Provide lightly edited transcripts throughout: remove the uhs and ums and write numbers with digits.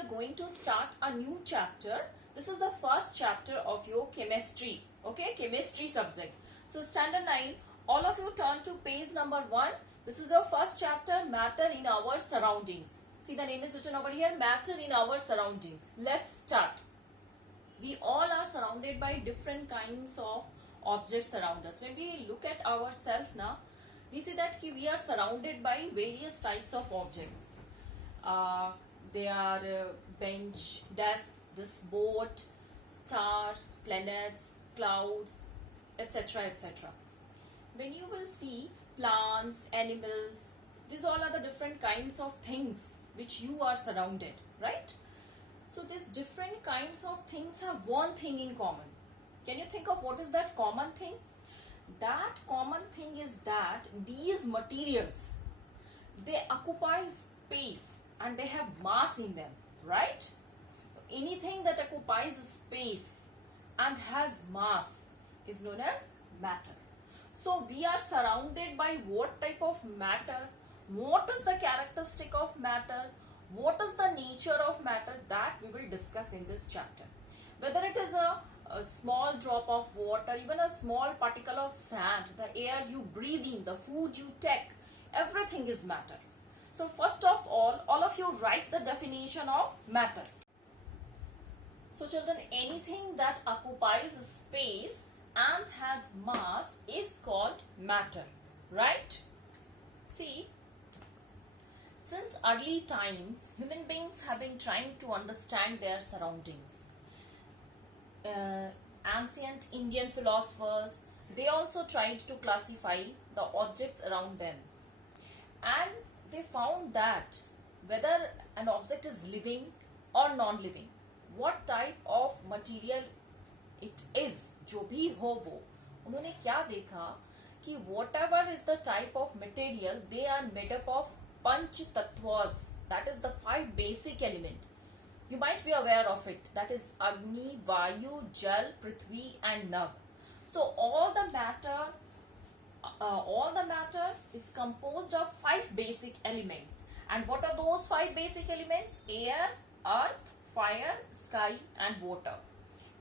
are going to start a new chapter. This is the first chapter of your chemistry, okay, chemistry subject. So standard 9, all of you turn to page number 1. This is your first chapter, matter in our surroundings. See, the name is written over here, matter in our surroundings. Let's start. We all are surrounded by different kinds of objects around us. When we look at ourselves now, we see that we are surrounded by various types of objects. They are bench, desks, this boat, stars, planets, clouds, etc. etc. When you will see plants, animals, these all are the different kinds of things which you are surrounded, right? So these different kinds of things have one thing in common. Can you think of what is that common thing? That common thing is that these materials, they occupy space and they have mass in them, right? Anything that occupies space and has mass is known as matter. So we are surrounded by what type of matter? What is the characteristic of matter? What is the nature of matter? That we will discuss in this chapter. Whether it is a small drop of water, even a small particle of sand, the air you breathe in, the food you take, everything is matter. So first of all of you write the definition of matter. So children, anything that occupies space and has mass is called matter, right? See, since early times, human beings have been trying to understand their surroundings. Ancient Indian philosophers, they also tried to classify the objects around them. And they found that whether an object is living or non-living, what type of material it is, जो भी हो वो, उन्होंने क्या देखा कि whatever is the type of material, they are made up of panch tattvas, that is the 5 basic elements. You might be aware of it, that is Agni, Vayu, Jal, Prithvi and Nav. So all the matter is composed of 5 basic elements. And what are those 5 basic elements? Air, earth, fire, sky and water.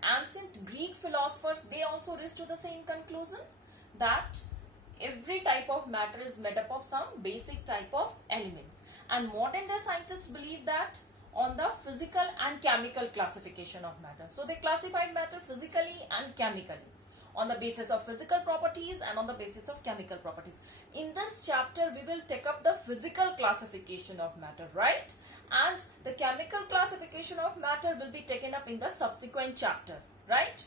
Ancient Greek philosophers, they also reached to the same conclusion, that every type of matter is made up of some basic type of elements. And modern day scientists believe that on the physical and chemical classification of matter. So they classified matter physically and chemically, on the basis of physical properties and on the basis of chemical properties. In this chapter, we will take up the physical classification of matter, right? And the chemical classification of matter will be taken up in the subsequent chapters, right?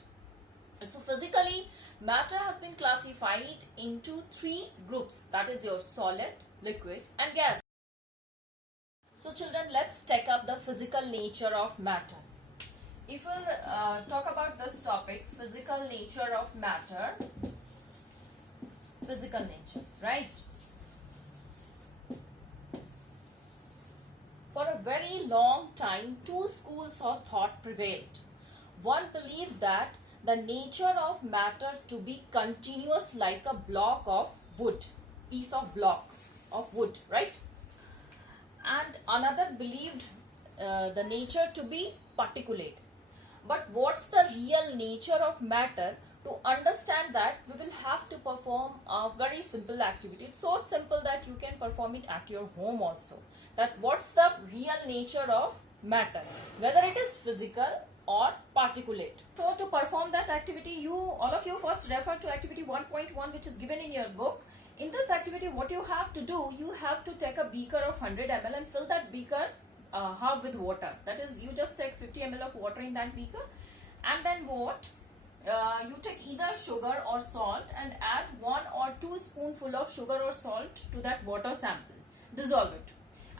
So physically, matter has been classified into 3 groups, that is your solid, liquid and gas. So children, let's take up the physical nature of matter. If we'll talk about this topic, physical nature of matter, physical nature, right? For a very long time, 2 schools of thought prevailed. One believed that the nature of matter to be continuous like a block of wood, piece of block of wood, right? And another believed the nature to be particulate. But what's the real nature of matter? To understand that, we will have to perform a very simple activity. It's so simple that you can perform it at your home also. That what's the real nature of matter, whether it is physical or particulate. So to perform that activity, all of you first refer to activity 1.1, which is given in your book. In this activity, what you have to do, you have to take a beaker of 100 ml and fill that beaker half with water. That is, you just take 50 ml of water in that beaker, and then what? You take either sugar or salt and add 1 or 2 spoonful of sugar or salt to that water sample. Dissolve it.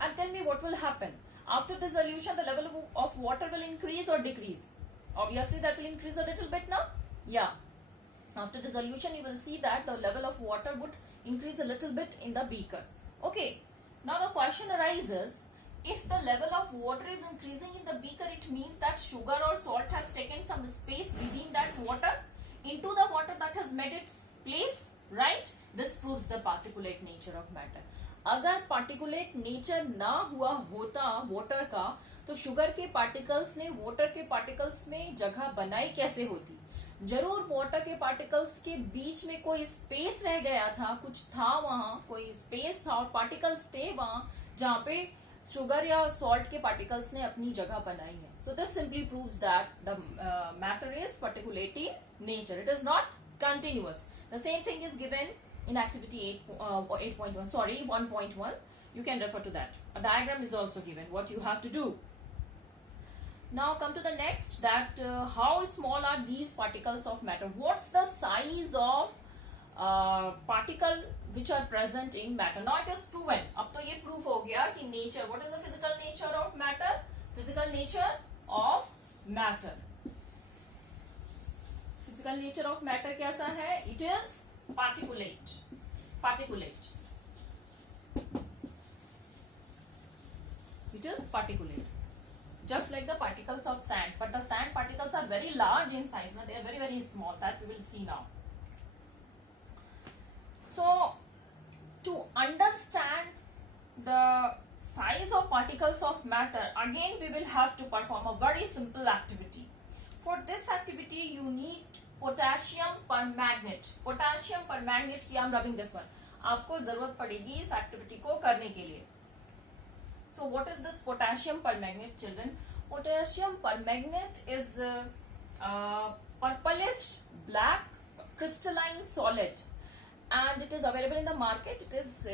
And tell me what will happen. After dissolution, the level of water will increase or decrease? Obviously, that will increase a little bit now. Yeah. After dissolution, you will see that the level of water would increase a little bit in the beaker. Okay. Now the question arises, if the level of water is increasing in the beaker, it means that sugar or salt has taken some space within that water into the water that has made its place, right? This proves the particulate nature of matter. अगर particulate nature ना हुआ होता water का, तो sugar के particles ने water के particles में जगह बनाई कैसे होती? जरूर वाटर के पार्टिकल्स के बीच में कोई स्पेस रह गया था, कुछ था वहां, कोई स्पेस था और पार्टिकल्स थे वहां जहां पे शुगर या सॉल्ट के पार्टिकल्स ने अपनी जगह बनाई है. So this simply proves that the matter is particulate in nature, it is not continuous. The same thing is given in activity 8.1, sorry 1.1. You can refer to that. A diagram is also given what you have to do. Now come to the next, that how small are these particles of matter? What's the size of particle which are present in matter? Now it is proven. अब तो ये proof हो गया कि nature, what is the physical nature of matter? Physical nature of matter. Physical nature of matter कैसा है? It is particulate. Particulate. It is particulate. Just like the particles of sand, but the sand particles are very large in size. They are very, very small. That we will see now. So, to understand the size of particles of matter, again we will have to perform a very simple activity. For this activity, you need potassium permanganate. Potassium permanganate की I'm rubbing this one. आपको जरूरत पड़ेगी इस activity को करने के लिए. So what is this potassium permanganate, children? Potassium permanganate is purplish black crystalline solid, and it is available in the market. It is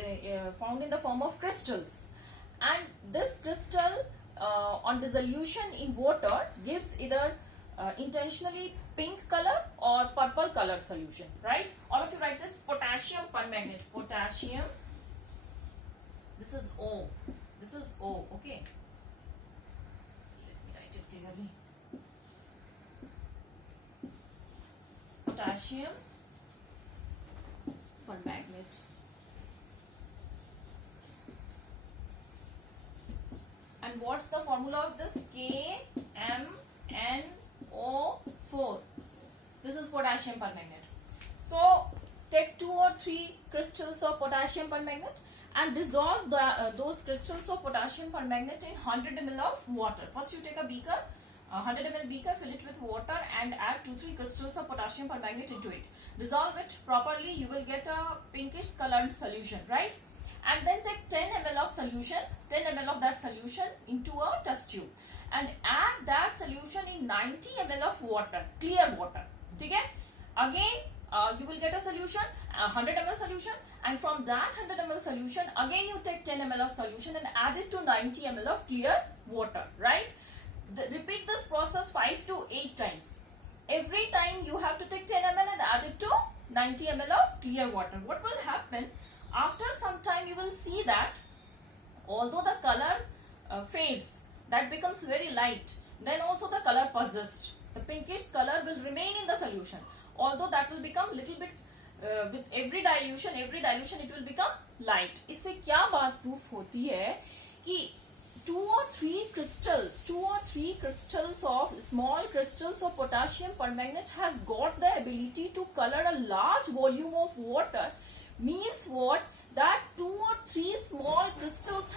found in the form of crystals, and this crystal on dissolution in water gives either intentionally pink color or purple colored solution, right? All of you write this potassium permanganate. Potassium, this is O, this is O, okay? Let me write it clearly. Potassium permanganate. And what's the formula of this? KMnO4. This is potassium permanganate. So take 2 or 3 crystals of potassium permanganate and dissolve those crystals of potassium permanganate in 100 ml of water. First you take a beaker, 100 ml beaker, fill it with water and add 2-3 crystals of potassium permanganate into it. Dissolve it properly, you will get a pinkish colored solution, right? And then take 10 ml of solution, 10 ml of that solution into a test tube and add that solution in 90 ml of water, clear water. Okay? Again, you will get a solution, 100 ml solution, and from that 100 ml solution, again you take 10 ml of solution and add it to 90 ml of clear water, right? Repeat this process 5 to 8 times. Every time you have to take 10 ml and add it to 90 ml of clear water. What will happen? After some time you will see that although the color fades, that becomes very light, then also the color persists. The pinkish color will remain in the solution. Although that will become little bit with every dilution it will become light. इससे क्या बात proof होती है कि 2 or 3 crystals of small crystals of potassium permanganate has got the ability to color a large volume of water. Means what? That 2 or 3 small crystals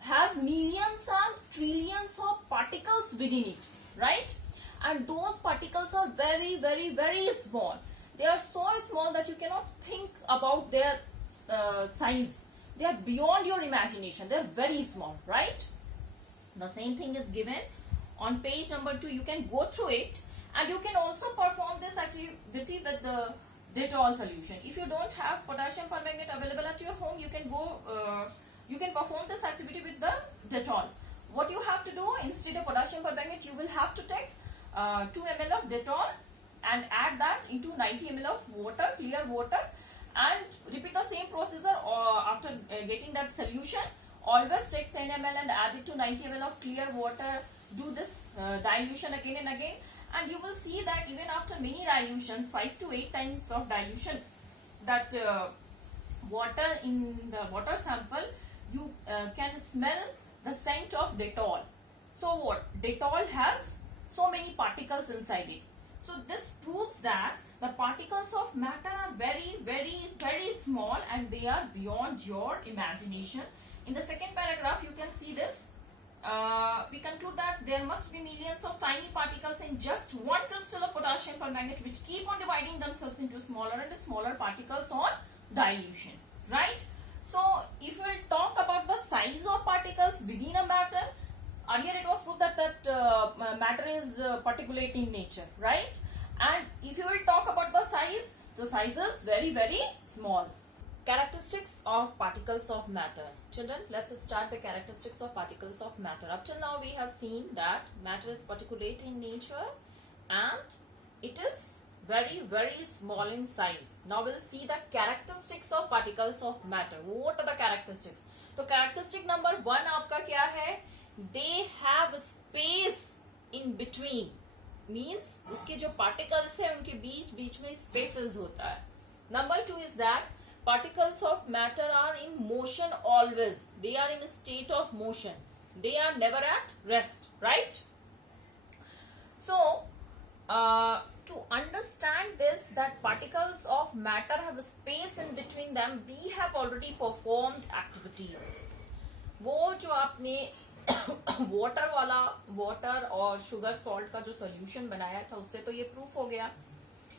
has millions and trillions of particles within it, right? And those particles are very, very, very small. They are so small that you cannot think about their size. They are beyond your imagination. They are very small, right? The same thing is given on page number 2. You can go through it and you can also perform this activity with the Dettol solution. If you don't have potassium permanganate available at your home, you can perform this activity with the Dettol. What you have to do, instead of potassium permanganate, you will have to take 2 ml of Dettol and add that into 90 ml of water, clear water, and repeat the same procedure after getting that solution. Always take 10 ml and add it to 90 ml of clear water. Do this dilution again and again, and you will see that even after many dilutions, 5 to 8 times of dilution, that water in the water sample, you can smell the scent of Dettol. So what? Dettol has so many particles inside it. So this proves that the particles of matter are very, very, very small and they are beyond your imagination. In the second paragraph, you can see this. We conclude that there must be millions of tiny particles in just one crystal of potassium permanganate which keep on dividing themselves into smaller and smaller particles on dilution, right? So if we will talk about the size of particles within a matter, earlier it was proved that matter is particulate in nature, right? And if you will talk about the size, the size is very, very small. Characteristics of particles of matter. Children, let's start the characteristics of particles of matter. Up till now we have seen that matter is particulate in nature and it is very, very small in size. Now we'll see the characteristics of particles of matter. What are the characteristics? So characteristic number 1 आपका क्या है? They have space in between. Means उसके जो particles है उनके बीच बीच में spaces होता है. Number 2 is that particles of matter are in motion always. They are in a state of motion. They are never at rest, right? So, to understand this, that particles of matter have a space in between them, we have already performed activities. वो जो आपने water और sugar salt का जो solution बनाया था उससे तो ये प्रूफ हो गया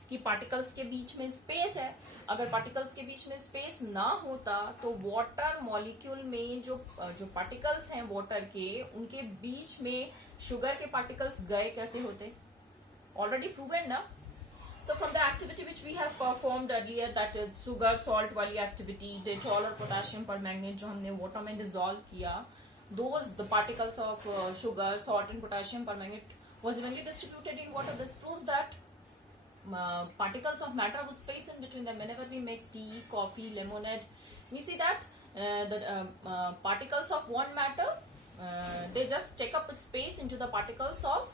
कि पार्टिकल्स के बीच में स्पेस है. अगर पार्टिकल्स के बीच में स्पेस ना होता तो वाटर मॉलिक्यूल में जो पार्टिकल्स हैं वाटर के, उनके बीच में शुगर के पार्टिकल्स गए कैसे होते? ऑलरेडी प्रूवन ना. So from the activity which we have performed earlier, that is sugar salt वाली एक्टिविटी, डेटॉल और पोटेशियम परमैंगनेट जो हमने वाटर में डिसॉल्व किया, those the particles of sugar, salt and potassium permanganate was evenly distributed in water. This proves that particles of matter have space in between them. Whenever we make tea, coffee, lemonade, we see that the particles of one matter they just take up a space into the particles of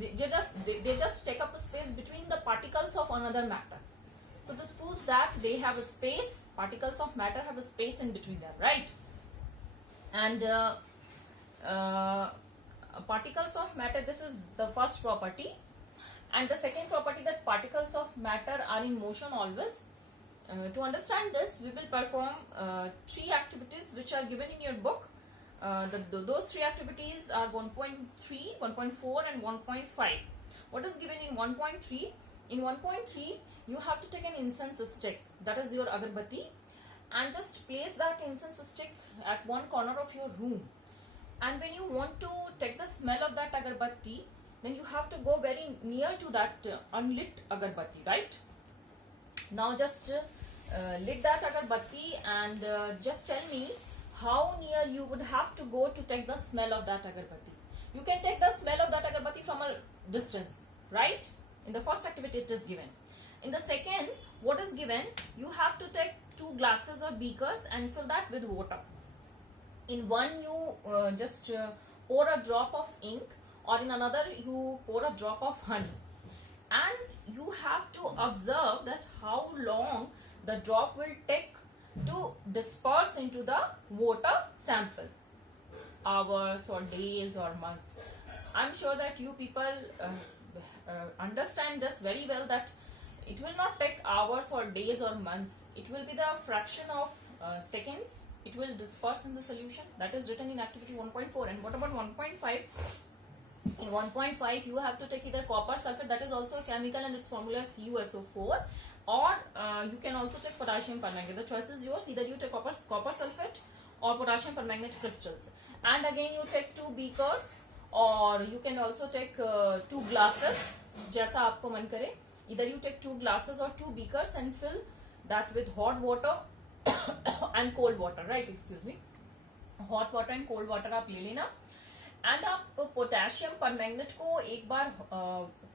they just take up a space between the particles of another matter. So this proves that they have a space, particles of matter have a space in between them, right? And particles of matter, this is the first property. And the second property, that particles of matter are in motion always. To understand this, we will perform 3 activities which are given in your book. Those 3 activities are 1.3, 1.4 and 1.5. What is given in 1.3? In 1.3, you have to take an incense stick, that is your agarbatti, and just place that incense stick at one corner of your room. And when you want to take the smell of that agarbatti, then you have to go very near to that unlit agarbatti, right? Now just lit that agarbatti and just tell me how near you would have to go to take the smell of that agarbatti. You can take the smell of that agarbatti from a distance, right? In the first activity it is given. In the second, what is given? You have to take 2 glasses or beakers and fill that with water. In one you just pour a drop of ink, or in another you pour a drop of honey. And you have to observe that how long the drop will take to disperse into the water sample. Hours or days or months. I'm sure that you people understand this very well, that it will not take hours or days or months. It will be the fraction of seconds. It will disperse in the solution. That is written in activity 1.4. And what about 1.5? In 1.5, you have to take either copper sulfate, that is also a chemical and its formula is CuSO4, or you can also take potassium permanganate. The choice is yours. Either you take copper sulfate or potassium permanganate crystals. And again you take 2 beakers, or you can also take 2 glasses, जैसा आपको मन करे. Either you take 2 glasses or 2 beakers and fill that with hot water and cold water, right? Excuse me. Hot water and cold water आप ले लेना. And आप potassium permanganate को एक बार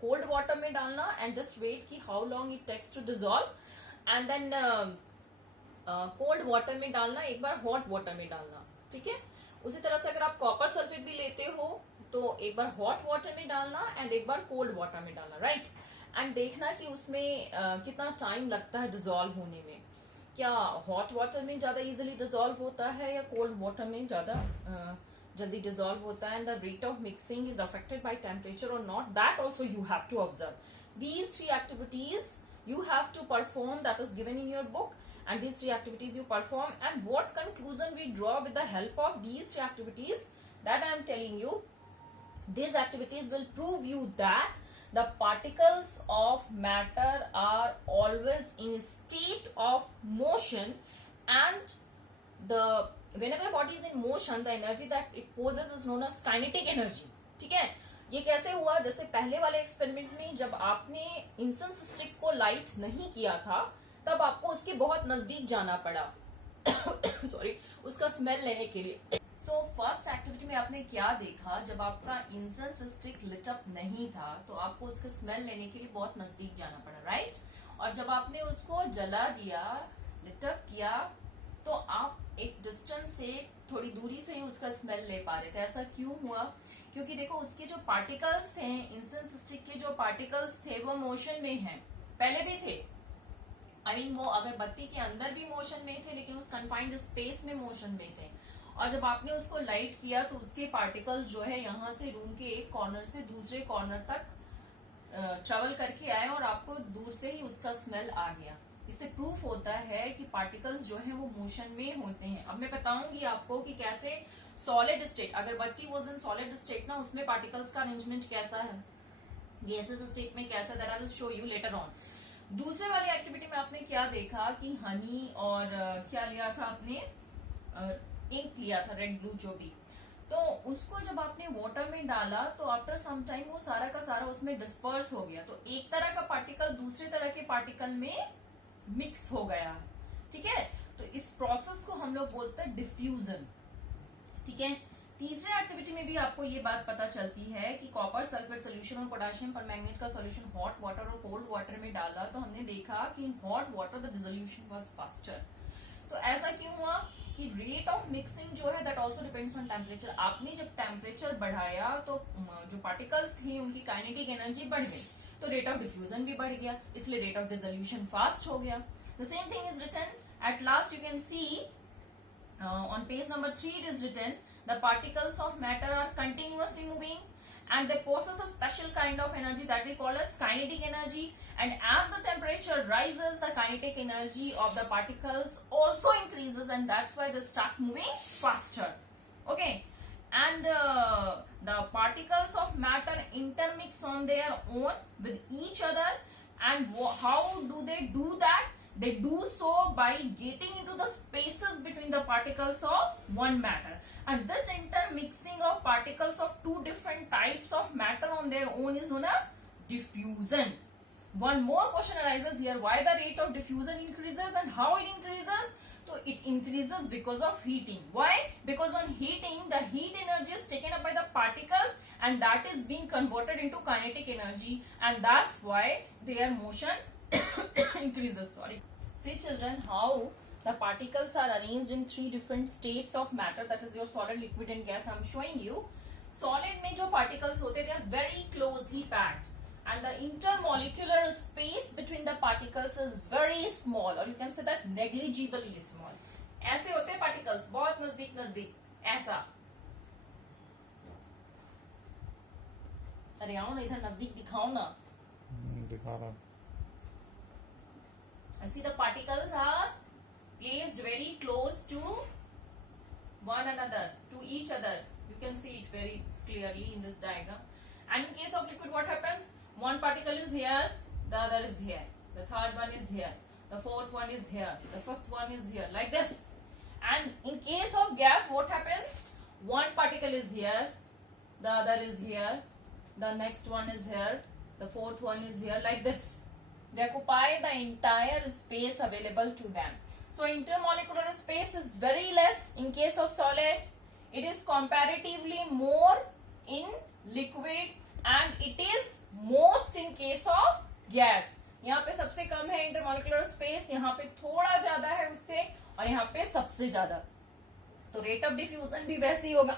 कोल्ड वाटर में डालना and just wait कि how long it takes to dissolve. And then cold water में डालना, एक बार हॉट वाटर में डालना. ठीक है. उसी तरह से अगर आप कॉपर सल्फेट भी लेते हो तो एक बार हॉट वाटर में डालना एंड एक बार कोल्ड वाटर में डालना, राइट? एंड देखना कि उसमें कितना टाइम लगता है डिसॉल्व होने में. क्या हॉट वाटर में ज्यादा इजीली डिसॉल्व होता है या कोल्ड वाटर में ज्यादा जल्दी डिसॉल्व होता है? And the rate of mixing is affected by temperature और not, that also you have to observe. these three activities you have to perform, that is given in your book, and these three activities you perform, and what conclusion we draw with the help of these three activities, that I am telling you. These activities will prove you that the particles of matter are always in state of motion, and the whenever body is in motion, the energy that it possesses is known as kinetic energy. ठीक है, ये कैसे हुआ? जैसे पहले वाले experiment में जब आपने इंसेंस स्टिक को लाइट नहीं किया था, तब आपको उसके बहुत नजदीक जाना पड़ा सॉरी, उसका स्मेल लेने के लिए। सो फर्स्ट एक्टिविटी में आपने क्या देखा? जब आपका इंसेंस स्टिक लिट अप नहीं था तो आपको उसका स्मेल लेने के लिए बहुत नजदीक जाना पड़ा, राइट? और जब आपने उसको जला दिया, लिट अप किया, तो आप एक डिस्टेंस से, थोड़ी दूरी से ही उसका स्मेल ले पा रहे थे। ऐसा क्यों हुआ? क्योंकि देखो उसके जो पार्टिकल्स थे, इंसेंस स्टिक के जो पार्टिकल्स थे वो मोशन में हैं, पहले भी थे। आई मीन वो अगरबत्ती के अंदर भी मोशन में थे, लेकिन उस कन्फाइंड स्पेस में मोशन में थे। और जब आपने उसको लाइट किया तो उसके पार्टिकल जो है यहाँ से रूम के एक कॉर्नर से दूसरे कॉर्नर तक ट्रेवल करके आए और आपको दूर से ही उसका स्मेल आ गया। इससे प्रूफ होता है कि पार्टिकल्स जो है वो मोशन में होते हैं। अब मैं बताऊंगी आपको कि कैसे सॉलिड स्टेट, अगरबत्ती वाज इन सॉलिड स्टेट ना, उसमें पार्टिकल्स का अरेंजमेंट कैसा है, गैसेस स्टेट में कैसा, that I will show you later on. दूसरे वाली एक्टिविटी में आपने क्या देखा कि हनी और क्या लिया था आपने, इंक लिया था, रेड ब्लू जो भी, तो उसको जब आपने वाटर में डाला तो आफ्टर सम टाइम वो सारा का सारा उसमें डिस्पर्स हो गया। तो एक तरह का पार्टिकल दूसरे तरह के पार्टिकल में मिक्स हो गया, ठीक है? तो इस प्रोसेस को हम लोग बोलते हैं डिफ्यूजन, ठीक है? तीसरे एक्टिविटी में भी आपको ये बात पता चलती है कि कॉपर सल्फेट सोल्यूशन और पोटेशियम परमैंगनेट का सोल्यूशन हॉट वाटर और कोल्ड वाटर में डाला तो हमने देखा कि hot water the dissolution was faster. तो ऐसा क्यों हुआ कि रेट ऑफ मिक्सिंग जो है that also depends on temperature. आपने जब टेम्परेचर बढ़ाया तो जो पार्टिकल्स थे उनकी काइनेटिक एनर्जी बढ़ गई, तो रेट ऑफ डिफ्यूजन भी बढ़ गया, इसलिए रेट ऑफ डिसोल्यूशन फास्ट हो गया। The same thing is written at last, you can see on page number 3 it is written, the particles of matter are continuously moving and they possess a special kind of energy that we call as kinetic energy, and as the temperature rises the kinetic energy of the particles also increases, and that's why they start moving faster. Okay, and the particles of matter intermix on their own with each other, and how do they do that? They do so by getting into the spaces between the particles of one matter, and this intermixing of particles of two different types of matter on their own is known as diffusion. One more question arises here, why the rate of diffusion increases and how it increases? So it increases because of heating. Why? Because on heating the heat energy is taken up by the particles and that is being converted into kinetic energy, and that's why their motion increases. Sorry. See children, how the particles are arranged in three different states of matter, that is your solid, liquid and gas. I'm showing you. Solid में जो particles होते हैं, they are very closely packed and the intermolecular space between the particles is very small, or you can say that negligibly small. ऐसे होते हैं particles, बहुत नजदीक नजदीक, ऐसा। अरे आओ ना इधर, नजदीक दिखाओ ना। दिखा रहा। See, the particles are placed very close to one another, to each other. You can see it very clearly in this diagram. And in case of liquid, what happens? One particle is here, the other is here, the third one is here, the fourth one is here, the fifth one is here, like this. And in case of gas, what happens? One particle is here, the other is here, the next one is here, the fourth one is here, like this. They occupy the entire space available to them. So intermolecular space is very less in case of solid. It is comparatively more in liquid and it is most in case of gas. यहाँ पे सबसे कम है intermolecular space, यहाँ पे थोड़ा ज्यादा है उससे, और यहाँ पे सबसे ज्यादा। तो रेट ऑफ डिफ्यूजन भी वैसे ही होगा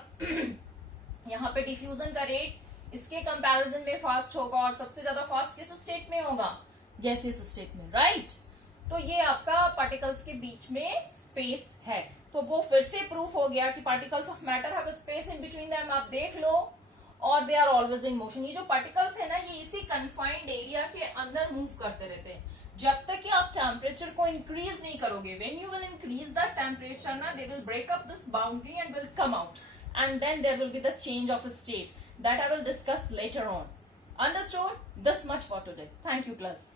यहाँ पे डिफ्यूजन का रेट इसके कंपैरिजन में फास्ट होगा, और सबसे ज्यादा फास्ट किस स्टेट में होगा? गैसियस स्टेट में, राइट? तो ये आपका पार्टिकल्स के बीच में स्पेस है। तो वो फिर से प्रूफ हो गया कि particles of matter have space in between them. आप देख लो, और they are always in motion. ये जो पार्टिकल्स है ना, ये इसी कन्फाइंड एरिया के अंदर मूव करते रहते हैं जब तक कि आप टेम्परेचर को इंक्रीज नहीं करोगे. When you will increase the temperature ना, they will break up this boundary and will come out, and then there will be the change of state that I will discuss later on. Understood? This much for today. Thank you, class.